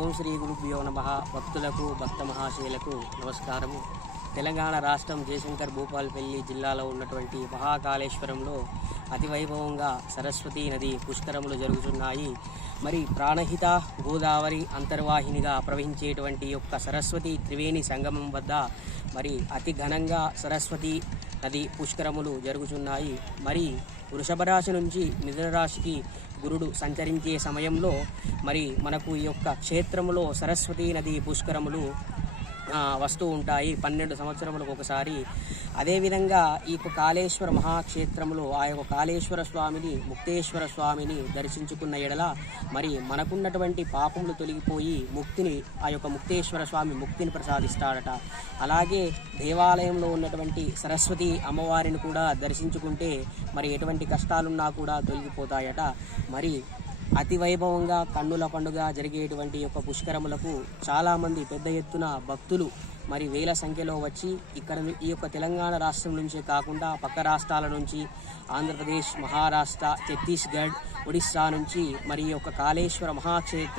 ఓం శ్రీ గురుభ్యో నమ. భక్తులకు భక్త మహాశయులకు నమస్కారము. తెలంగాణ రాష్ట్రం జయశంకర్ భూపాల్పల్లి జిల్లాలో ఉన్నటువంటి మహాకాళేశ్వరంలో అతివైభవంగా సరస్వతీ నది పుష్కరములు జరుగుతున్నాయి. మరి ప్రాణహిత గోదావరి అంతర్వాహినిగా ప్రవహించేటువంటి యొక్క సరస్వతి త్రివేణి సంగమం వద్ద మరి అతి ఘనంగా సరస్వతి నది పుష్కరములు జరుగుతున్నాయి మరి వృషభ రాశి నుంచి మిథున రాశికి గురుడు సంచరించే సమయంలో మరి మనకు ఈ యొక్క క్షేత్రములో సరస్వతీ నది పుష్కరములు వస్తూ ఉంటాయి. పన్నెండు సంవత్సరములకు ఒకసారి. అదేవిధంగా ఈ కాళేశ్వర మహాక్షేత్రంలో ఆ యొక్క కాళేశ్వర స్వామిని ముక్తేశ్వర స్వామిని దర్శించుకున్న ఎడల మరి మనకున్నటువంటి పాపములు తొలగిపోయి ముక్తిని ఆ యొక్క ముక్తేశ్వర స్వామి ముక్తిని ప్రసాదిస్తాడట. అలాగే దేవాలయంలో ఉన్నటువంటి సరస్వతి అమ్మవారిని కూడా దర్శించుకుంటే మరి ఎటువంటి కష్టాలున్నా కూడా తొలగిపోతాయట. మరి అతి వైభవంగా కన్నుల పండుగ జరిగేటువంటి యొక్క పుష్కరములకు చాలామంది పెద్ద ఎత్తున భక్తులు మరి వేల సంఖ్యలో వచ్చి ఇక్కడ ఈ యొక్క తెలంగాణ రాష్ట్రం నుంచే కాకుండా పక్క రాష్ట్రాల నుంచి ఆంధ్రప్రదేశ్ మహారాష్ట్ర ఛత్తీస్గఢ్ ఒడిస్సా నుంచి మరి యొక్క కాళేశ్వర మహాక్షేత్ర